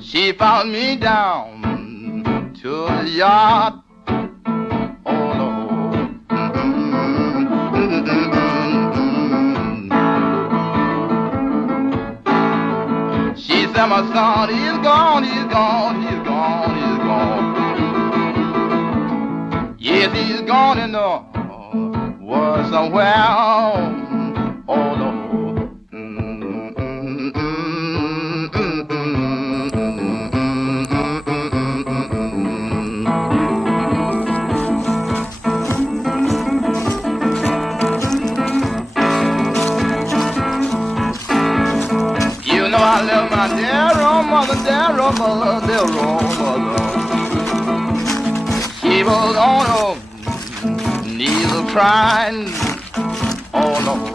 She followed me down to the yard. Oh Lord. She said, my son, he's gone, he's gone, he's gone, he's gone. Yes, he's gone in the woods somewhere. Oh Lord. I love my dear old mother, dear old mother, dear old mother. She was on her knees a crying, oh Lord.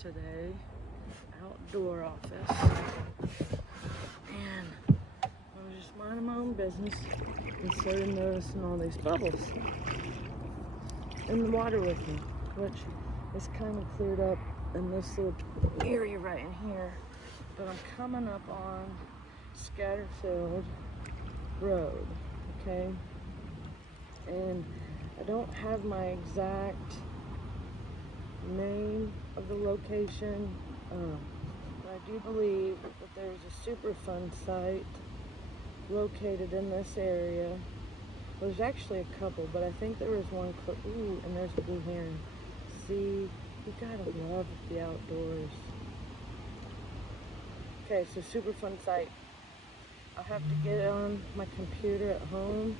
Today, outdoor office, and I was just minding my own business and started noticing all these bubbles in the water with me, which is kind of cleared up in this little area right in here, but I'm coming up on Scatterfield Road, okay, and I don't have my exact name of the location, but I do believe that there's a Superfund site located in this area. Well, there's actually a couple, but I think there was one ooh, and there's a blue heron. See, you gotta love the outdoors. Okay, so Superfund site. I'll have to get on my computer at home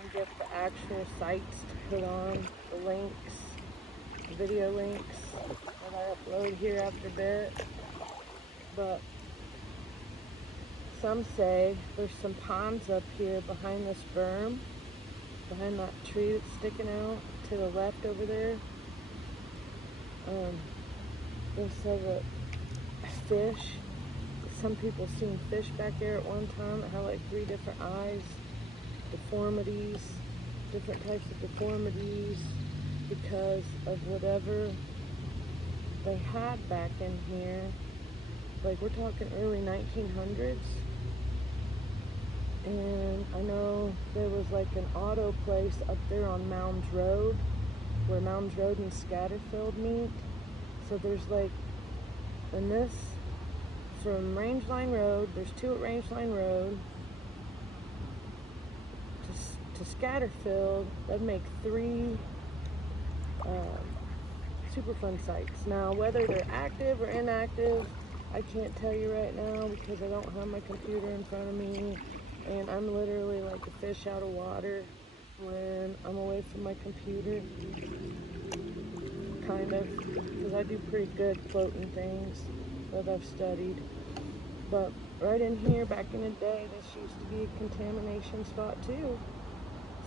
and get the actual sites to put on, the links, video links that I upload here after a bit. But some say there's some ponds up here behind this berm, behind that tree that's sticking out to the left over there. They say that fish, some people seen fish back there at one time that had like 3 different eyes, deformities, different types of deformities, because of whatever they had back in here. Like, we're talking early 1900s. And I know there was like an auto place up there on Mounds Road, where Mounds Road and Scatterfield meet. So there's like, in this, from Rangeline Road, there's 2 at Rangeline Road, to Scatterfield, that'd make 3 Superfund sites. Now, whether they're active or inactive, I can't tell you right now because I don't have my computer in front of me, and I'm literally like a fish out of water when I'm away from my computer, kind of, because I do pretty good floating things that I've studied. But right in here, back in the day, this used to be a contamination spot too.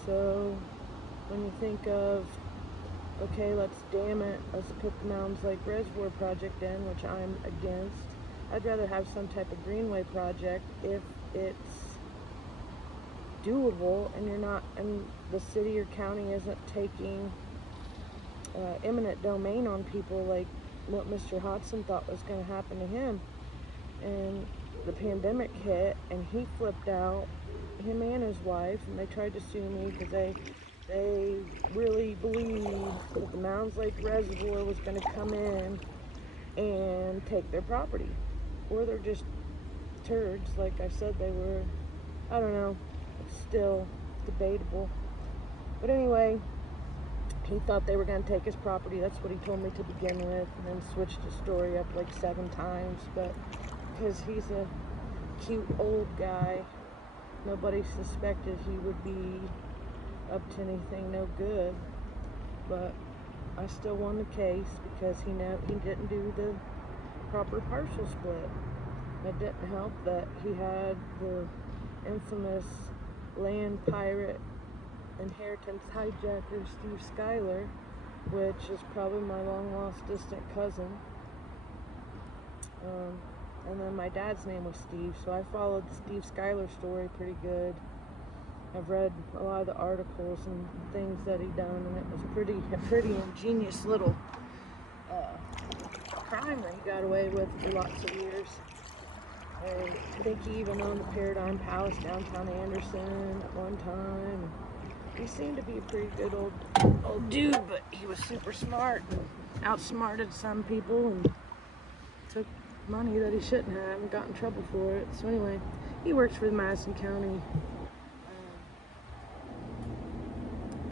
So when you think of, okay, let's dam it, let's put the Mounds Lake Reservoir project in, which I'm against. I'd rather have some type of greenway project if it's doable and you're not, and the city or county isn't taking eminent domain on people like what Mr. Hodson thought was going to happen to him. And the pandemic hit and he flipped out, him and his wife, and they tried to sue me because they really believed that the Mounds Lake Reservoir was going to come in and take their property. Or they're just turds, like I said they were. I don't know. It's still debatable. But anyway, he thought they were going to take his property. That's what he told me to begin with, and then switched the story up like 7 times. But because he's a cute old guy, nobody suspected he would be up to anything no good. But I still won the case because he didn't do the proper partial split. It didn't help that he had the infamous land pirate inheritance hijacker Steve Schuyler, which is probably my long lost distant cousin. And then my dad's name was Steve, so I followed the Steve Schuyler story pretty good. I've read a lot of the articles and things that he done, and it was a pretty ingenious little crime that he got away with for lots of years. I think he even owned the Paradigm Palace downtown Anderson at one time. He seemed to be a pretty good old dude, but he was super smart and outsmarted some people and took money that he shouldn't have and got in trouble for it. So anyway, he works for the Madison County.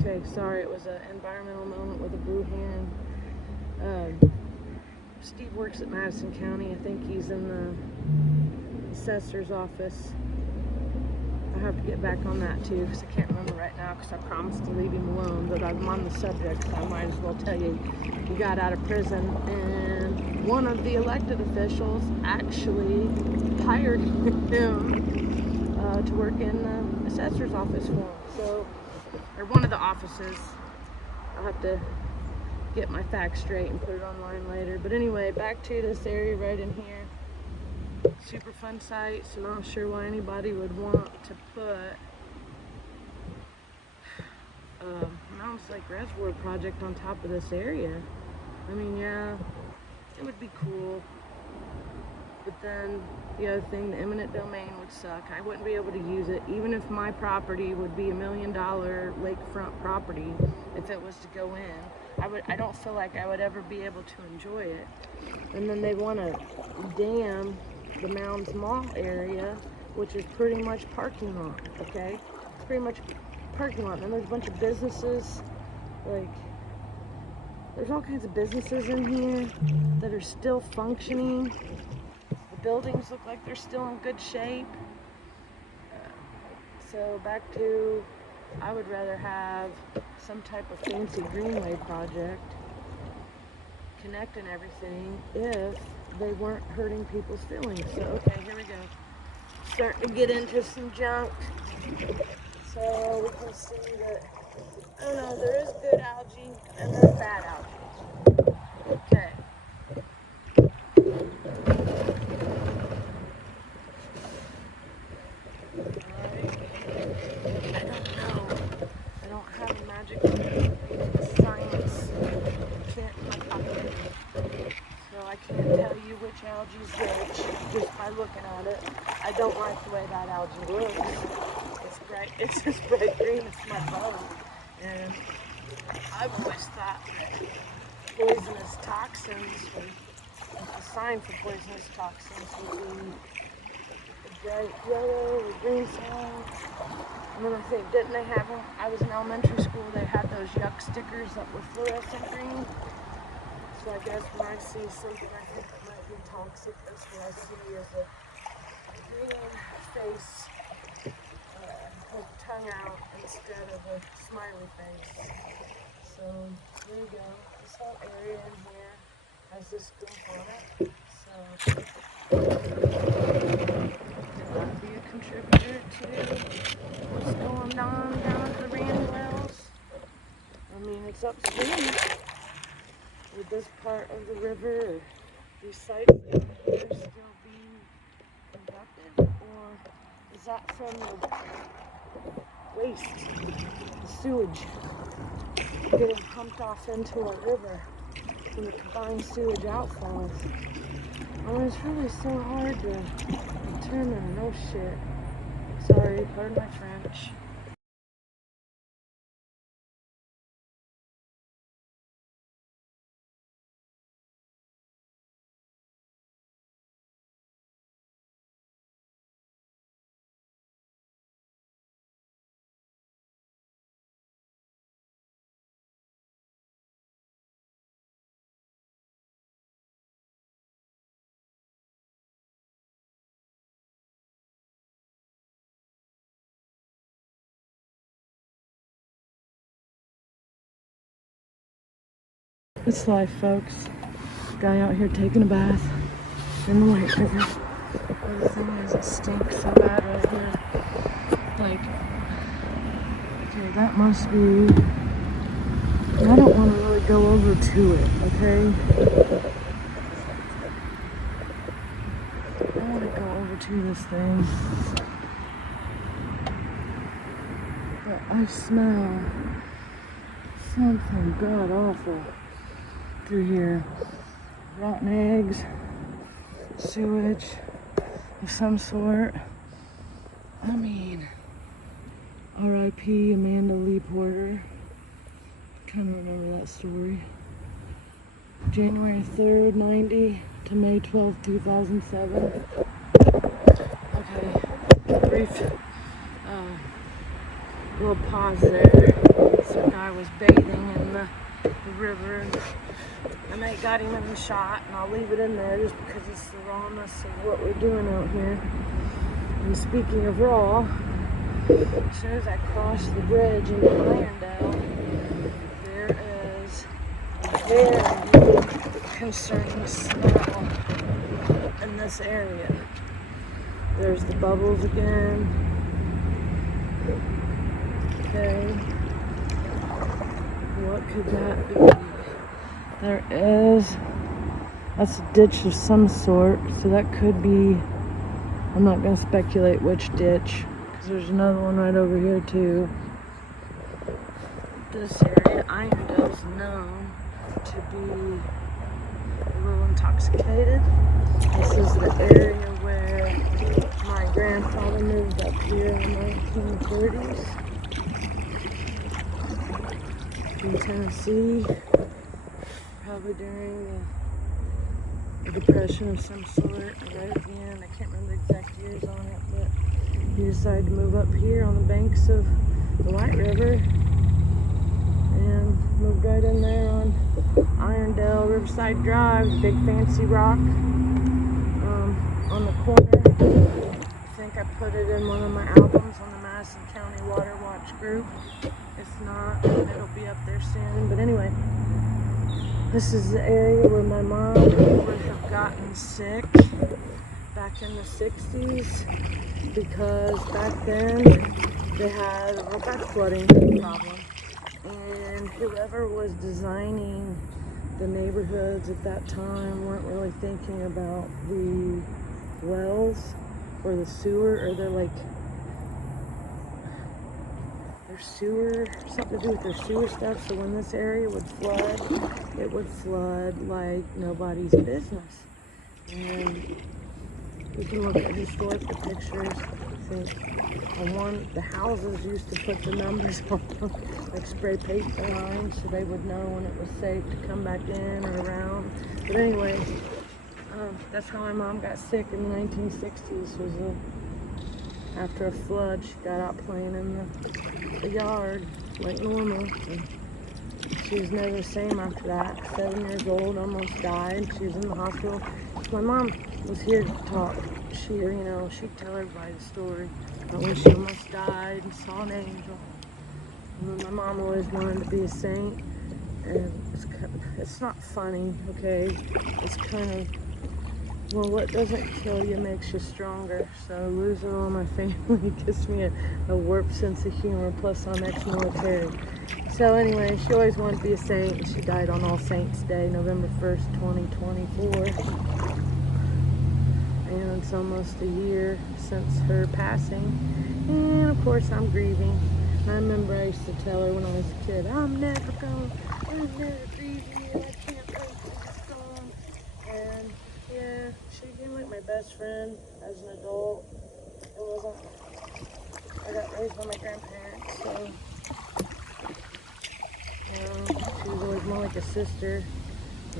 Okay, sorry, it was an environmental moment with a blue hand. Steve works at Madison County. I think he's in the assessor's office. I have to get back on that too, because I can't remember right now, because I promised to leave him alone, but I'm on the subject, so I might as well tell you. He got out of prison, and one of the elected officials actually hired him to work in the assessor's office for him. So, or one of the offices. I'll have to get my facts straight and put it online later. But anyway, back to this area right in here. Superfund site, so not sure why anybody would want to put Mounds Lake Reservoir project on top of this area. I mean, yeah, it would be cool, but then the other thing, the eminent domain would suck. I wouldn't be able to use it, even if my property would be $1 million lakefront property. If it was to go in, I don't feel like I would ever be able to enjoy it. And then they want to dam the Mounds Mall area, which is pretty much parking lot, okay? It's pretty much parking lot. And there's a bunch of businesses, like, there's all kinds of businesses in here that are still functioning. The buildings look like they're still in good shape. So back to, I would rather have some type of fancy greenway project connecting everything if they weren't hurting people's feelings. So, okay, here we go. Starting to get into some junk. So we can see that, I don't know, there is good algae and there's bad algae. Okay. I don't know. I don't have a magic science kit in my pocket. So I can't tell you which algae is which just by looking at it. I don't like the way that algae looks. It's just bright green as my bone. And I've always thought that poisonous toxins, or a sign for poisonous toxins, would be a bright yellow or green sign. And then I think, didn't they have them? I was in elementary school, they had those yuck stickers that were fluorescent green. So I guess when I see something I think that might be toxic, that's what I see as a green face with tongue out instead of a smiley face. So there you go. This whole area in here has this group on it. So it might be a contributor to what's going on down at the Ranney Wells. I mean, it's upstream. Would this part of the river, or these sites down here, still be conducted, or is that from the waste, the sewage, getting pumped off into a river from the combined sewage outfalls? I mean, it's really so hard to determine. No shit. Sorry, pardon my French. It's life, folks. Guy out here taking a bath in the White River. The thing is, it stinks so bad right here. must be, I don't want to really go over to it, okay? I want to go over to this thing. But I smell something god awful through here. Rotten eggs, sewage of some sort. I mean, R.I.P. Amanda Lee Porter. Kind of remember that story. January 3rd, 90 to May 12th, 2007. Okay, brief little pause there. Some guy was bathing in the river, and they got him in the shot, and I'll leave it in there just because it's the rawness of what we're doing out here. And speaking of raw, as soon as I cross the bridge into Irondale, there is a very concerning smell in this area. There's the bubbles again. Okay. What could that be? There is, that's a ditch of some sort, so that could be, I'm not going to speculate which ditch, because there's another one right over here too. This area, Irondale, is known to be a little intoxicated. This is the area where my grandfather moved up here in the 1930s. In Tennessee, probably during a depression of some sort, right at the end. I can't remember the exact years on it, but he decided to move up here on the banks of the White River and moved right in there on Irondale Riverside Drive, big fancy rock on the corner. I think I put it in one of my albums on the Madison County Water Watch group. If not, it'll be up there soon. But anyway, this is the area where my mom would have gotten sick back in the 60s, because back then they had a real bad flooding problem, and whoever was designing the neighborhoods at that time weren't really thinking about the wells or the sewer, or sewer, something to do with their sewer stuff. So when this area would flood, it would flood like nobody's business. And you can look at historical pictures. I think on one, the houses used to put the numbers on them, like spray paint the lines, so they would know when it was safe to come back in or around. But anyway, that's how my mom got sick in the 1960s. Was after a flood. She got out playing in the yard like normal. And she was never the same after that. 7 years old, almost died. She was in the hospital. My mom was here to talk. She'd tell everybody the story about when she almost died and saw an angel. And my mom always wanted to be a saint. And it's not funny, okay? It's kind of, well, what doesn't kill you makes you stronger. So losing all my family gives me a warped sense of humor, plus I'm ex-military. So anyway, she always wanted to be a saint, and she died on All Saints Day, November 1st, 2024. And it's almost a year since her passing. And of course I'm grieving. I remember I used to tell her when I was a kid, I'm never grieving you, I can't wait till it's gone. And yeah, she became like my best friend as an adult. I got raised by my grandparents, so she was always more like a sister.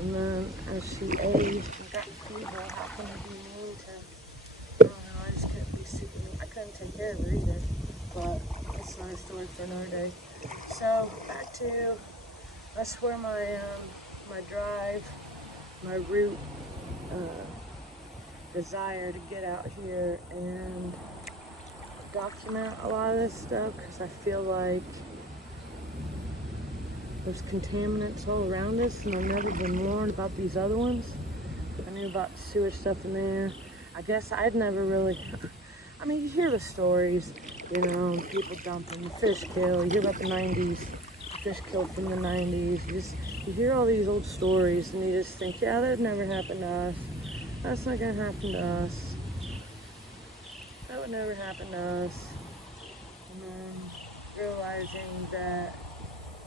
And then as she aged and got feeble, happened to be mean to, I don't know, I just couldn't be super, I couldn't take care of her either. But that's another story for another day. So back to, that's where my drive, my route, desire to get out here and document a lot of this stuff, because I feel like there's contaminants all around us, and I've never been warned about these other ones. I knew about sewage stuff in there. I guess I'd never really, I mean, you hear the stories, you know, people dumping, fish kill. You hear about the 90s, fish killed from the 90s. You hear all these old stories, and you just think, yeah, that would never happen to us. That's not gonna happen to us. That would never happen to us. And then realizing that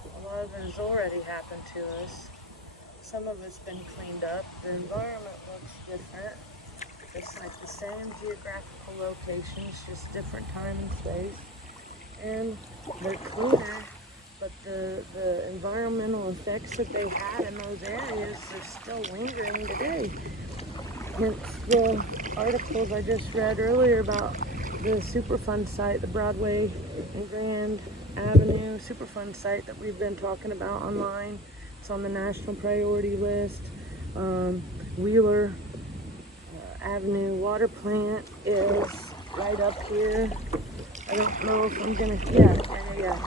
a lot of it has already happened to us. Some of it's been cleaned up. The environment looks different. It's like the same geographical locations, just different time and space. And they're cleaner, but the environmental effects that they had in those areas are still lingering today. Hence the articles I just read earlier about the Superfund site, the Broadway and Grand Avenue Superfund site that we've been talking about online. It's on the national priority list. Wheeler Avenue water plant is right up here. I don't know if I'm gonna, yeah.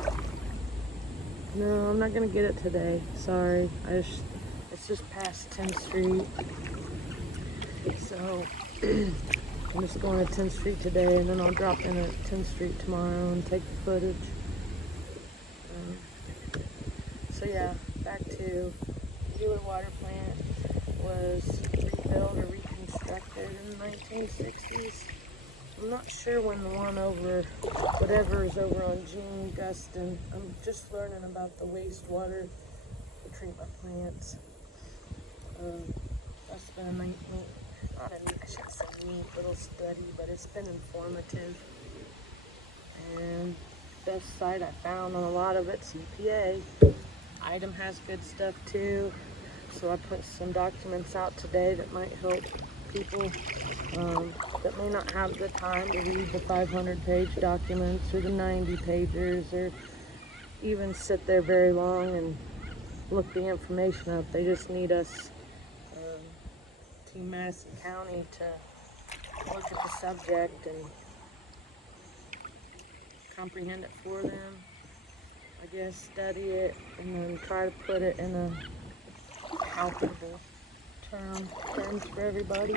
No, I'm not gonna get it today. Sorry, it's just past 10th Street. So I'm just going to 10th Street today, and then I'll drop in at 10th Street tomorrow and take the footage. So yeah, back to Wheeler water plant was rebuilt or reconstructed in the 1960s. I'm not sure when the one over, whatever is over on Jean Gustin. I'm just learning about the wastewater treatment plants. That's been a neat, I shouldn't say neat little study, but it's been informative. And best site I found on a lot of it's EPA. IDEM has good stuff too. So I put some documents out today that might help people that may not have the time to read the 500-page documents or the 90-pagers or even sit there very long and look the information up. They just need us, Team Madison County, to look at the subject and comprehend it for them. I guess study it and then try to put it in a palatable terms for everybody.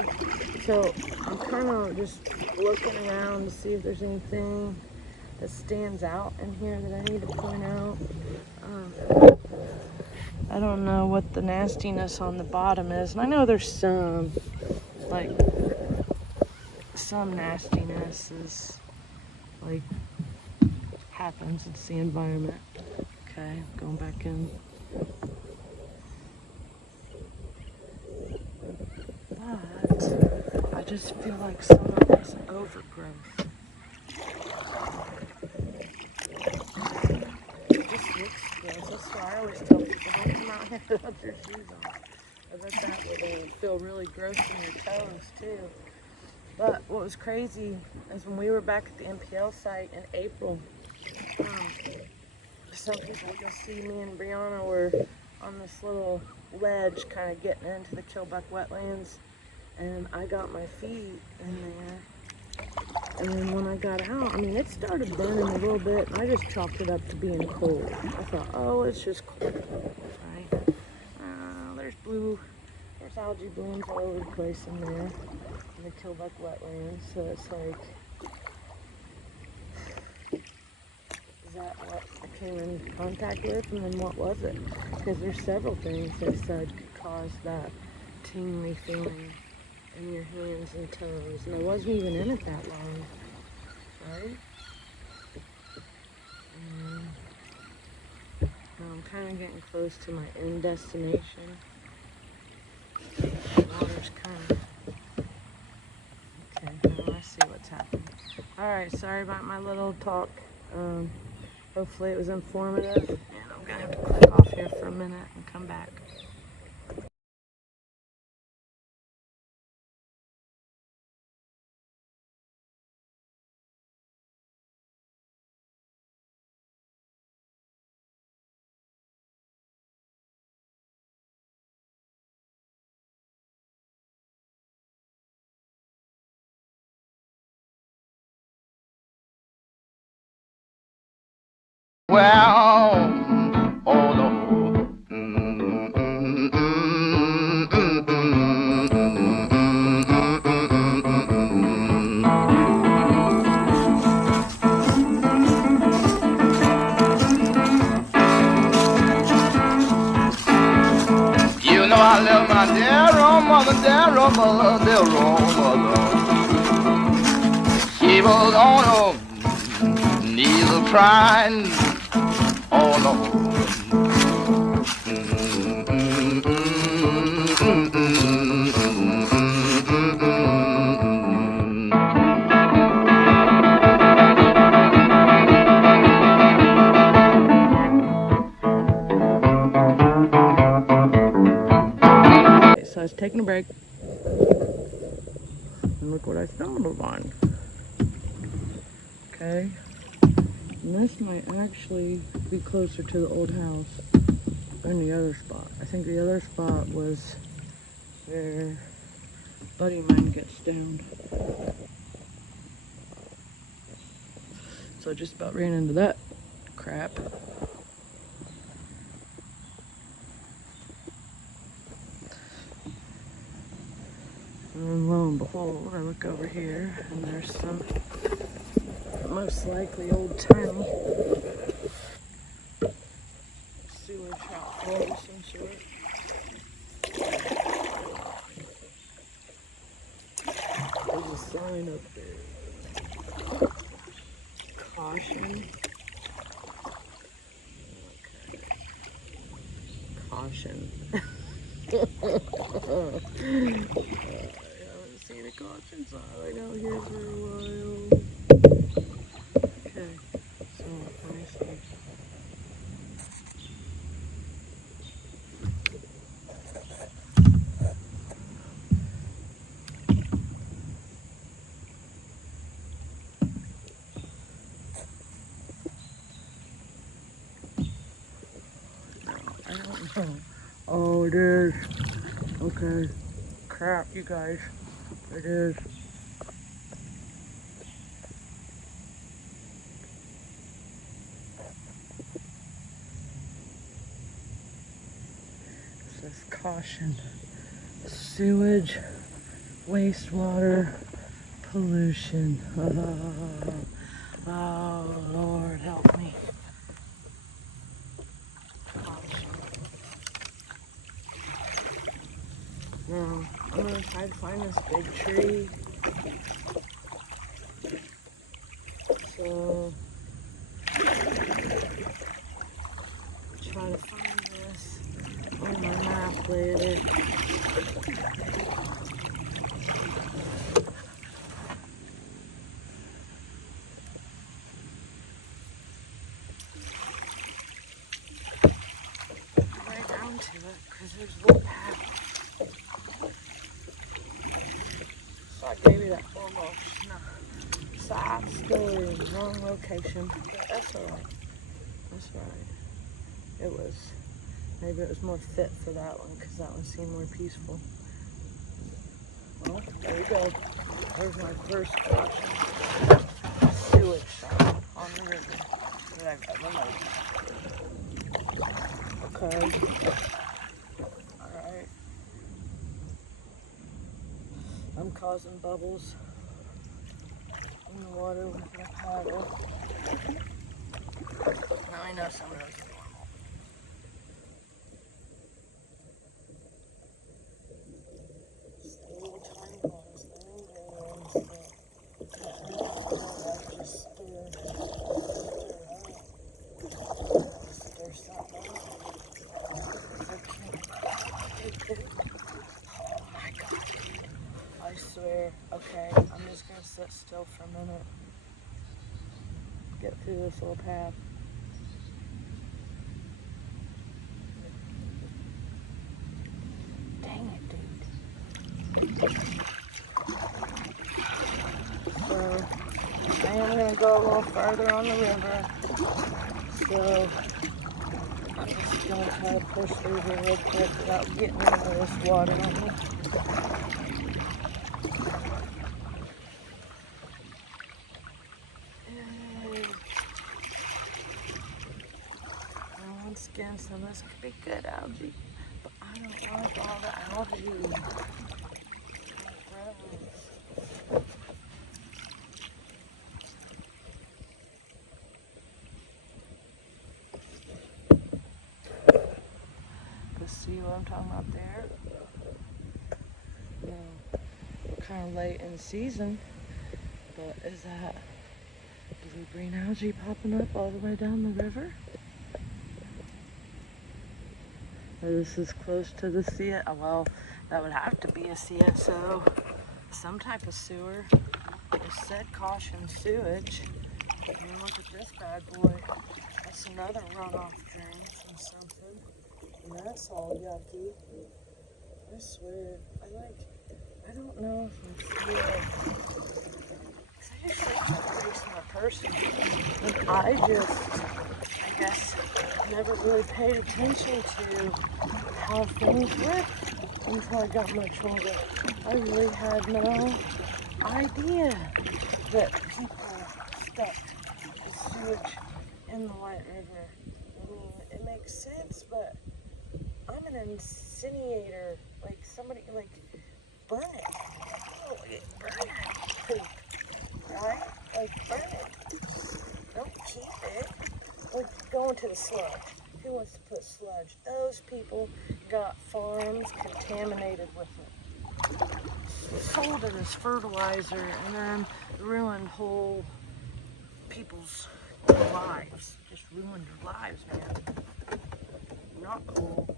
So I'm kind of just looking around to see if there's anything that stands out in here that I need to point out. I don't know what the nastiness on the bottom is, and I know there's some nastiness is like happens. It's the environment. Okay, going back in. But I just feel like some of it's overgrowth. It just looks gross. That's why I always tell people, don't come out here without your shoes on. I bet that would feel really gross in your toes too. But what was crazy is when we were back at the NPL site in April, some people, you'll see me and Brianna were on this little ledge kind of getting into the Killbuck Wetlands, and I got my feet in there, and then when I got out, I mean, it started burning a little bit, and I just chalked it up to being cold. I thought, oh, it's just cold, right? There's algae blooms all over the place in there, in the Killbuck Wetlands, so it's like, is that what I came in contact with, and then what was it? Because there's several things they said could cause that tingly feeling in your hands and toes, and I wasn't even in it that long, right? Now I'm kind of getting close to my end destination. The water's kind of, okay, now I see what's happening. Alright, sorry about my little talk. Hopefully it was informative, and I'm going to have to click off here for a minute and come back. Well, oh Lord. dear old mother, dear old mother, dear old mother. She was on her knees a crying. Oh no. So I was taking a break, and look what I stumbled on. Okay, and this might actually be closer to the old house than the other spot. I think the other spot was where buddy of mine gets down. So I just about ran into that crap. And lo and behold, I look over here, and there's some most likely old timey sewage outflow of some sort. There's a sign up there. Caution. Okay. Caution. I haven't seen a caution sign right out here for a while. Okay, so let me see. No, I don't know. Oh, it is. Okay. Crap, you guys. It is. It says caution. Sewage, wastewater, pollution. Oh, Lord, help me. Caution. Now, I'm going to try to find this big tree. So, try to find this on my map later. Right down to it, because there's a little path. So I gave you that almost side story, wrong location. But that's alright. That's alright. It was, maybe it was more fit for that one, because that one seemed more peaceful. Well, there you go. There's my first caution. Sewage sign on the river that I've ever made. Okay. Alright. I'm causing bubbles in the water with my paddle. Now I know some of those are normal. Little tiny ones, little ones that I just stir something. Oh my God. I swear. Okay, I'm just gonna sit still for a minute. Get through this little path. Dang it, dude. So, I am gonna go a little farther on the river. So, I'm just gonna try to push through here real quick without getting into this water on me. Once again, some of this could be good algae, but I don't like all the algae. The sea what I'm talking about there. We're kind of late in the season, but is that blue-green algae popping up all the way down the river? This is close to the CSO. Well, that would have to be a CSO, some type of sewer. It said caution sewage. And look at this bad boy. That's another runoff drain from something. And that's all yucky. I swear, I don't know if I'm scared. Because I usually am a pretty smart person. And I guess, never really paid attention to how things work until I got much older. I really had no idea that people stuck the sewage in the White River. I mean, it makes sense, but I'm an incinerator. Like, somebody, like, burn it. Oh, burn it. Poop. Right? Like, burn it. Don't keep it. Like, going to the sludge. Who wants to put sludge? Those people got farms contaminated with it. Sold it as fertilizer and then ruined whole people's lives. Just ruined their lives, man. Not cool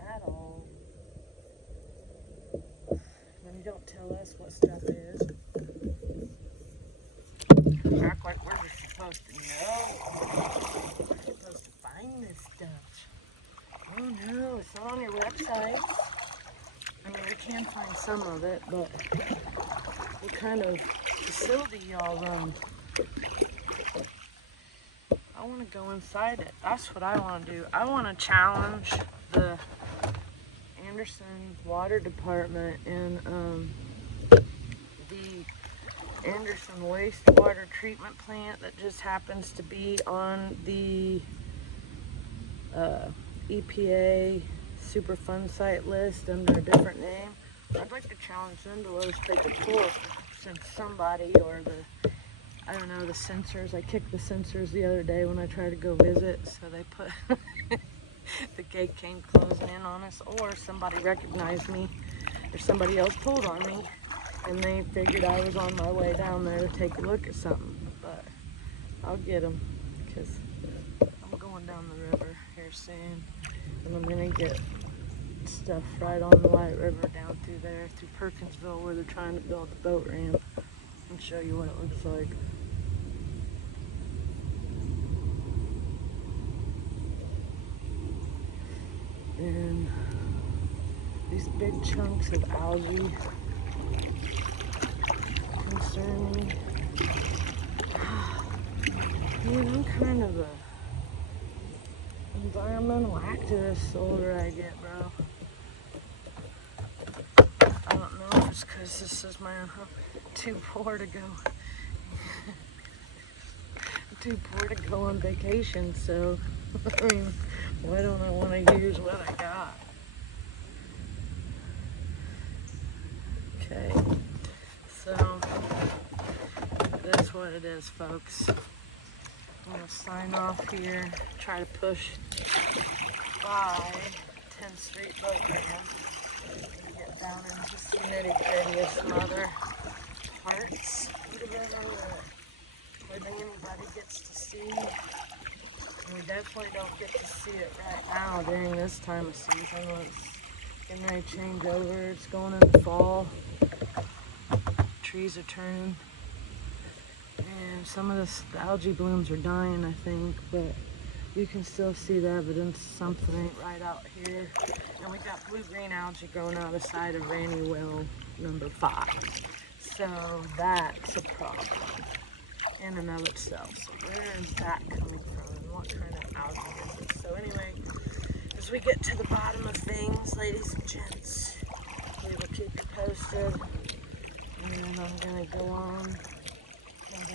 at all. When you don't tell us what stuff is. Act like we're just supposed to know. We're supposed to find this stuff. Oh no, it's not on your website. I mean, we can find some of it, but what kind of facility y'all run? I want to go inside it. That's what I want to do. I want to challenge the Anderson Water Department and the Anderson wastewater treatment plant that just happens to be on the EPA Superfund site list under a different name. I'd like to challenge them to let us take a tour since somebody or the, I don't know, the sensors. I kicked the sensors the other day when I tried to go visit, so they put the gate came closing in on us, or somebody recognized me, or somebody else pulled on me, and they figured I was on my way down there to take a look at something. But I'll get them, because I'm going down the river here soon, and I'm going to get stuff right on the White River down through there, through Perkinsville, where they're trying to build the boat ramp, and show you what it looks like. And these big chunks of algae concern me. Man, I'm kind of a environmental activist the older I get, bro. I don't know if it's because this is my too poor to go. I'm too poor to go on vacation, so I mean, why don't I want to use what I got? Okay, so that's what it is, folks. I'm going to sign off here, try to push by 10th Street boat ramp and get down into some nitty-gritty of some other parts of the river that hardly anybody gets to see. And we definitely don't get to see it right now during this time of season when it's getting ready to change over. It's going into fall. Trees are turning. And some of the algae blooms are dying, I think, but you can still see the evidence something ain't right out here. And we got blue-green algae growing out the side of Ranney Well number 5. So that's a problem in and of itself. So where is that coming from and what kind of algae is it? So anyway, as we get to the bottom of things, ladies and gents, we will keep you posted. And I'm gonna go on to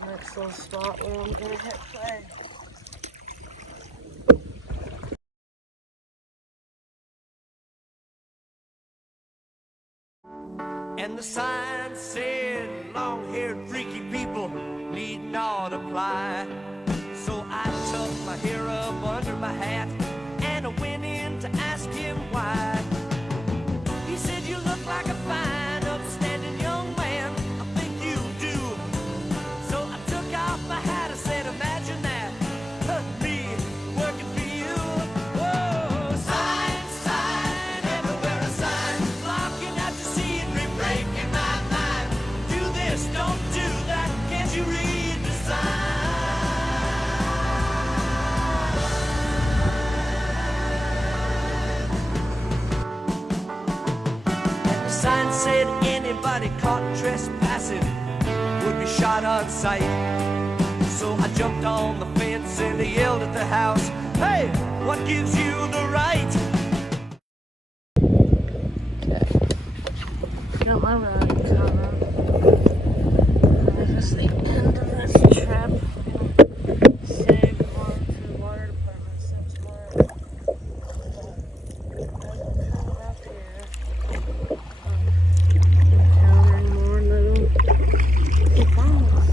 the next little spot where I'm gonna hit play. And the sign said, long-haired freaky people need not apply. So I tucked my hair up under my hat and I went into Anybody caught trespassing would be shot on sight. So I jumped on the fence and I yelled at the house, "Hey, what gives you the right?" Got my ride covered. This is the end of this trip. Save on to the water department since we're coming up here. Encountering more little ponds.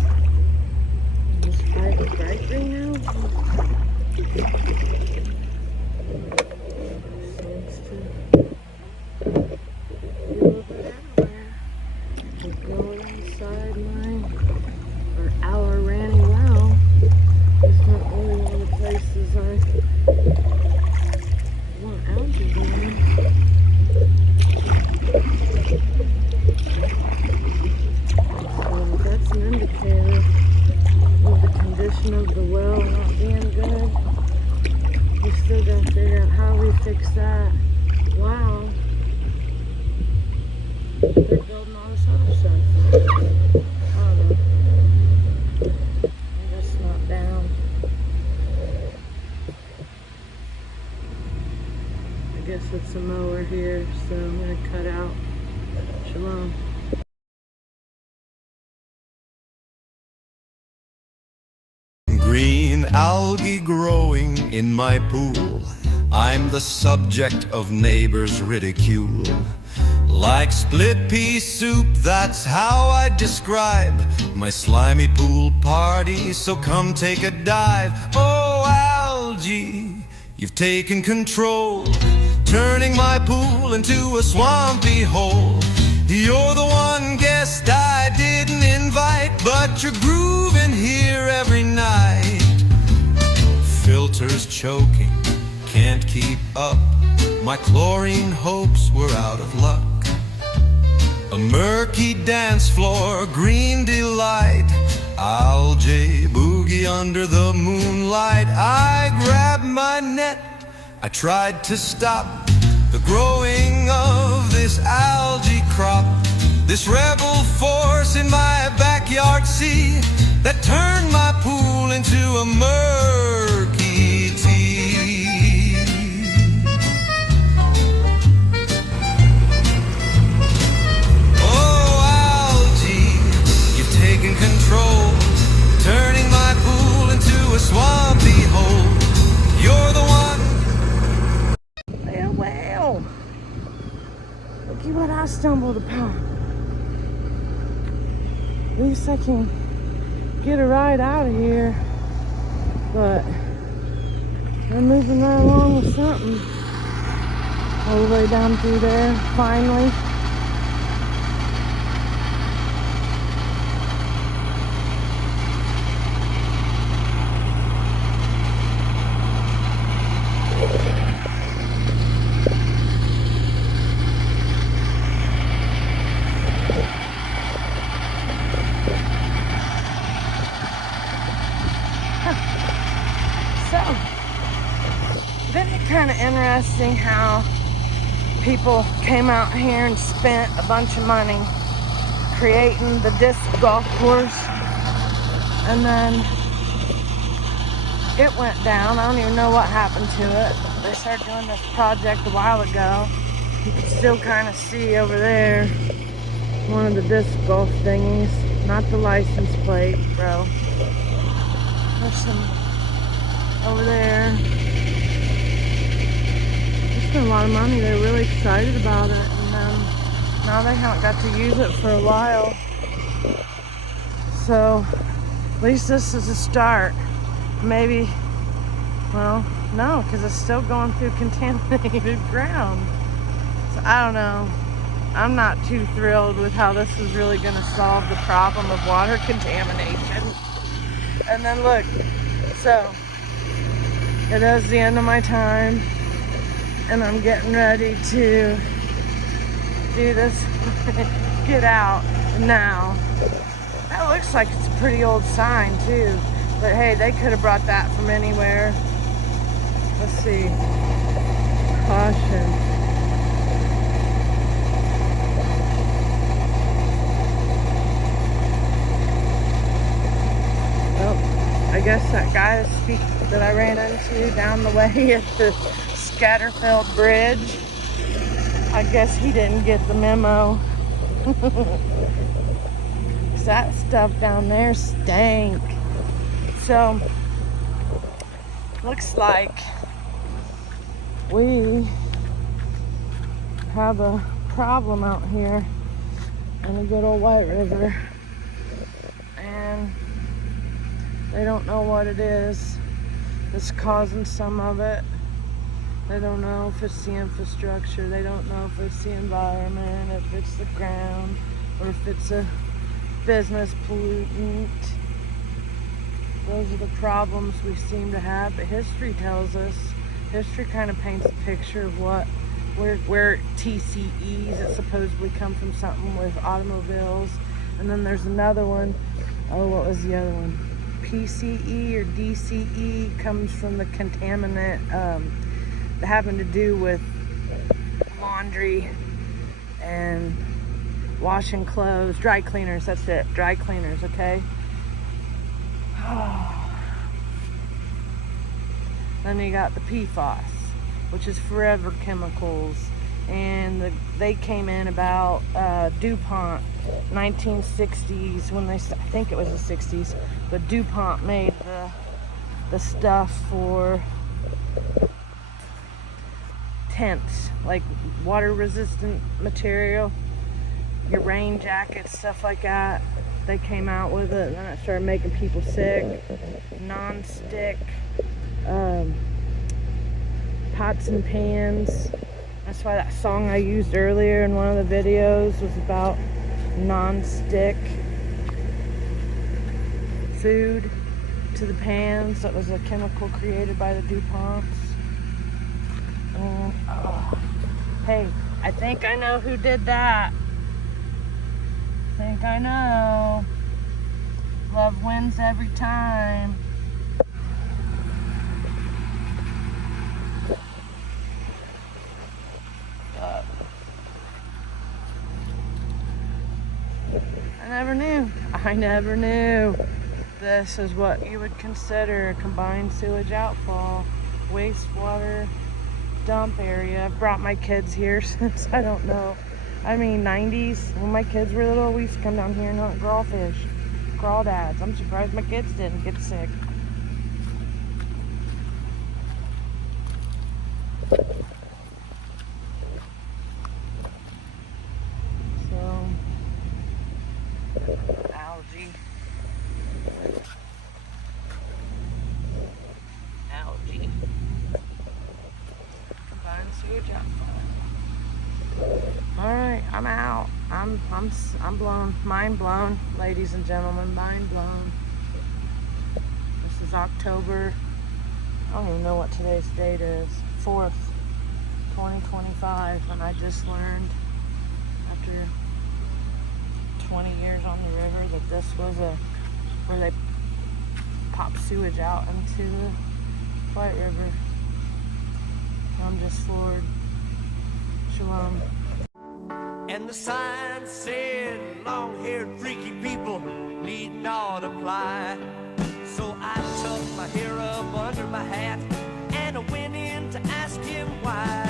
This pipe is bright green now. Seems to be a little bit everywhere. We're going inside our Ranney Well. It's not only one of the places I want algae in. So that's an indicator of the condition of the well not being good. We still gotta figure out how we fix that. Wow. They're building all this other stuff. I don't know. I guess not down. I guess it's a mower here, so I'm gonna cut out. Shalom. Green algae growing in my pool. I'm the subject of neighbors' ridicule. Like split pea soup, that's how I describe my slimy pool party, so come take a dive. Oh, algae, you've taken control, turning my pool into a swampy hole. You're the one guest I didn't invite, but you're grooving here every night. Filters choking, can't keep up, my chlorine hopes were out of luck. A murky dance floor, green delight, algae boogie under the moonlight. I grabbed my net, I tried to stop the growing of this algae crop, this rebel force in my backyard sea that turned my pool into a murky tea. Control, turning my pool into a swampy hole. You're the one. Well, look at what I stumbled upon. At least I can get a ride out of here, but I'm moving right along with something. All the way down through there, finally. Kind of interesting how people came out here and spent a bunch of money creating the disc golf course, and then it went down. I don't even know what happened to it. They started doing this project a while ago. You can still kind of see over there one of the disc golf thingies, not the license plate, bro. There's some over there. A lot of money. They're really excited about it, and now they haven't got to use it for a while. So at least this is a start. Maybe, well, no, because it's still going through contaminated ground. So I don't know. I'm not too thrilled with how this is really going to solve the problem of water contamination. And then look, so it is the end of my time. And I'm getting ready to do this, get out now. That looks like it's a pretty old sign too. But hey, they could have brought that from anywhere. Let's see. Caution. I guess that guy that I ran into down the way at the Scatterfield Bridge, I guess he didn't get the memo. That stuff down there stank. So, looks like we have a problem out here in the good old White River, and they don't know what it is that's causing some of it. They don't know if it's the infrastructure, they don't know if it's the environment, if it's the ground, or if it's a business pollutant. Those are the problems we seem to have, but history tells us, history kind of paints a picture of where TCEs that supposedly come from something with automobiles. And then there's another one, oh, what was the other one? PCE or DCE comes from the contaminant having to do with laundry and washing clothes, dry cleaners, that's it, dry cleaners, okay? Then you got the PFAS, which is forever chemicals, and they came in about DuPont, 1960s, when I think it was the 60s, but DuPont made the stuff for tents, like water resistant material, your rain jackets, stuff like that. They came out with it, and then it started making people sick. Non-stick pots and pans. That's why that song I used earlier in one of the videos was about non-stick food to the pans. That was a chemical created by the DuPonts. And hey, I think I know who did that. I think I know. Love wins every time. I never knew this is what you would consider a combined sewage outfall, wastewater dump area. I've brought my kids here since, I don't know, 90s. When my kids were little, we used to come down here and hunt crawfish, crawdads. I'm surprised my kids didn't get sick. Algae. Combined sewage outfall. Alright, I'm out. I'm blown. Mind blown, ladies and gentlemen. Mind blown. This is October. I don't even know what today's date is. 4th, 2025. And I just learned after 20 years on the river that this was where they pop sewage out into the White River. So I'm just floored. Shalom. And the sign said, long-haired freaky people need not apply. So I tucked my hair up under my hat and I went in to ask him why.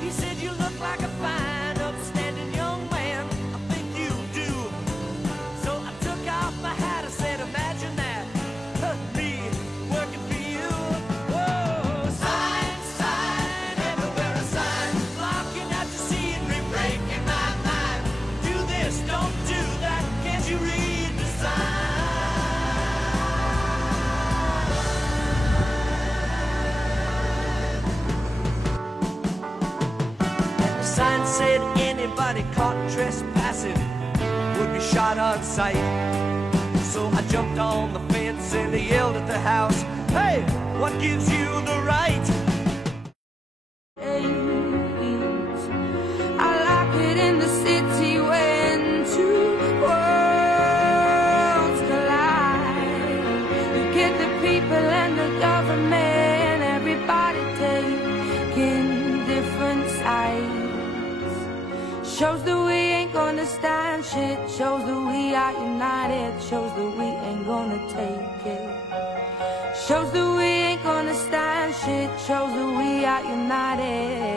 He said, you look like a fine, upstanding young man. I think you do. So I took off my hat. I said, imagine that. Me working for you. Whoa, sign, sign, everywhere a sign. Blocking out the scenery, breaking my mind. Do this, don't do that. Can't you read the sign? And the sign said anybody caught trespassing would be shot on sight. So I jumped on the fence and I yelled at the house, hey, what gives you the right? I like it in the city when two worlds collide. You get the people and the government, everybody taking different sides. Shows that we ain't gonna stand shit. Shows that we are united. Shows that we ain't ain't gonna take it. Shows that we ain't gonna stand shit, shows that we are united.